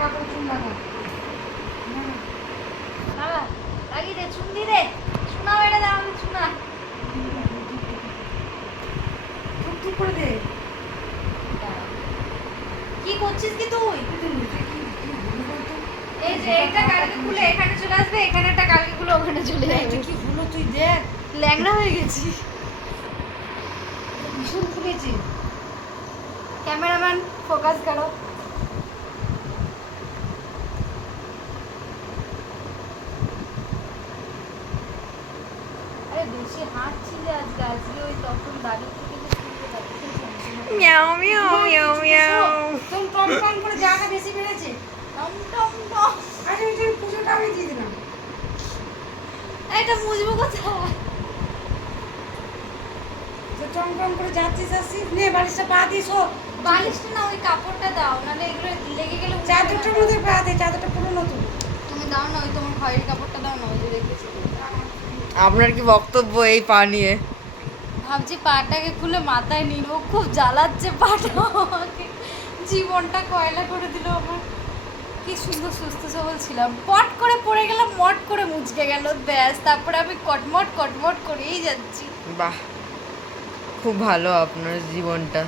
কাপড় চুন লাগা বাবা লাগিয়ে দে, চুন দি দে, সোনা বেড়ে দাও, আমি সোনা ঠিক করে দে। কি করছিস কি তুই? এই যে এটা কালকে খুলে এখানে চলে আসবে, এখানে একটা কালকে খুলে ওখানে চলে যাবে। কি হলো তুই দেখ, ল্যাংড়া হয়ে গেছি। ভীষণ ফুলেছে। ক্যামেরাম্যান ফোকাস করো। আরে বেশি হাঁটছি যে আজকে আজকে ওই তখন দাঁড়িয়ে থেকে যে শুনতে পাচ্ছি। মিয়াও মিয়াও মিয়াও মিয়াও। তোর টম টম করে জায়গা বেশি বেড়েছে। Tom Tom Tom. আরে ওই যে পুজোটা আমি দিয়ে দিলাম। এটা মুজবো কোথায়? যে টম টম করে যাচ্ছিস আসছিস, নে বালিশটা পা দিস। বালিশটা না, ওই কাপড়টা দাও, নাহলে এগুলো লেগে গেলে উঠবে না। চাদরটার মধ্যে পা দে, চাদরটা পুরো নতুন। তুমি দাও না, ওই তোমার খয়েরি কাপড়টা দাও না, ওই যে রেখেছি। আপনার কি বক্তব্য এই পা নিয়ে? ভাবছি পাটাকে খুলে মাথায় নিব, খুব জ্বালাচ্ছে পাটা আমাকে, জীবনটা কয়লা করে দিল আমার। কি সুন্দর সুস্থ সবল ছিলাম, পট করে পড়ে গেলাম, মট করে মুচকে গেল, ব্যাস তারপরে আমি কটমট কটমট করেই যাচ্ছি। বাহ, খুব ভালো আপনার জীবনটা।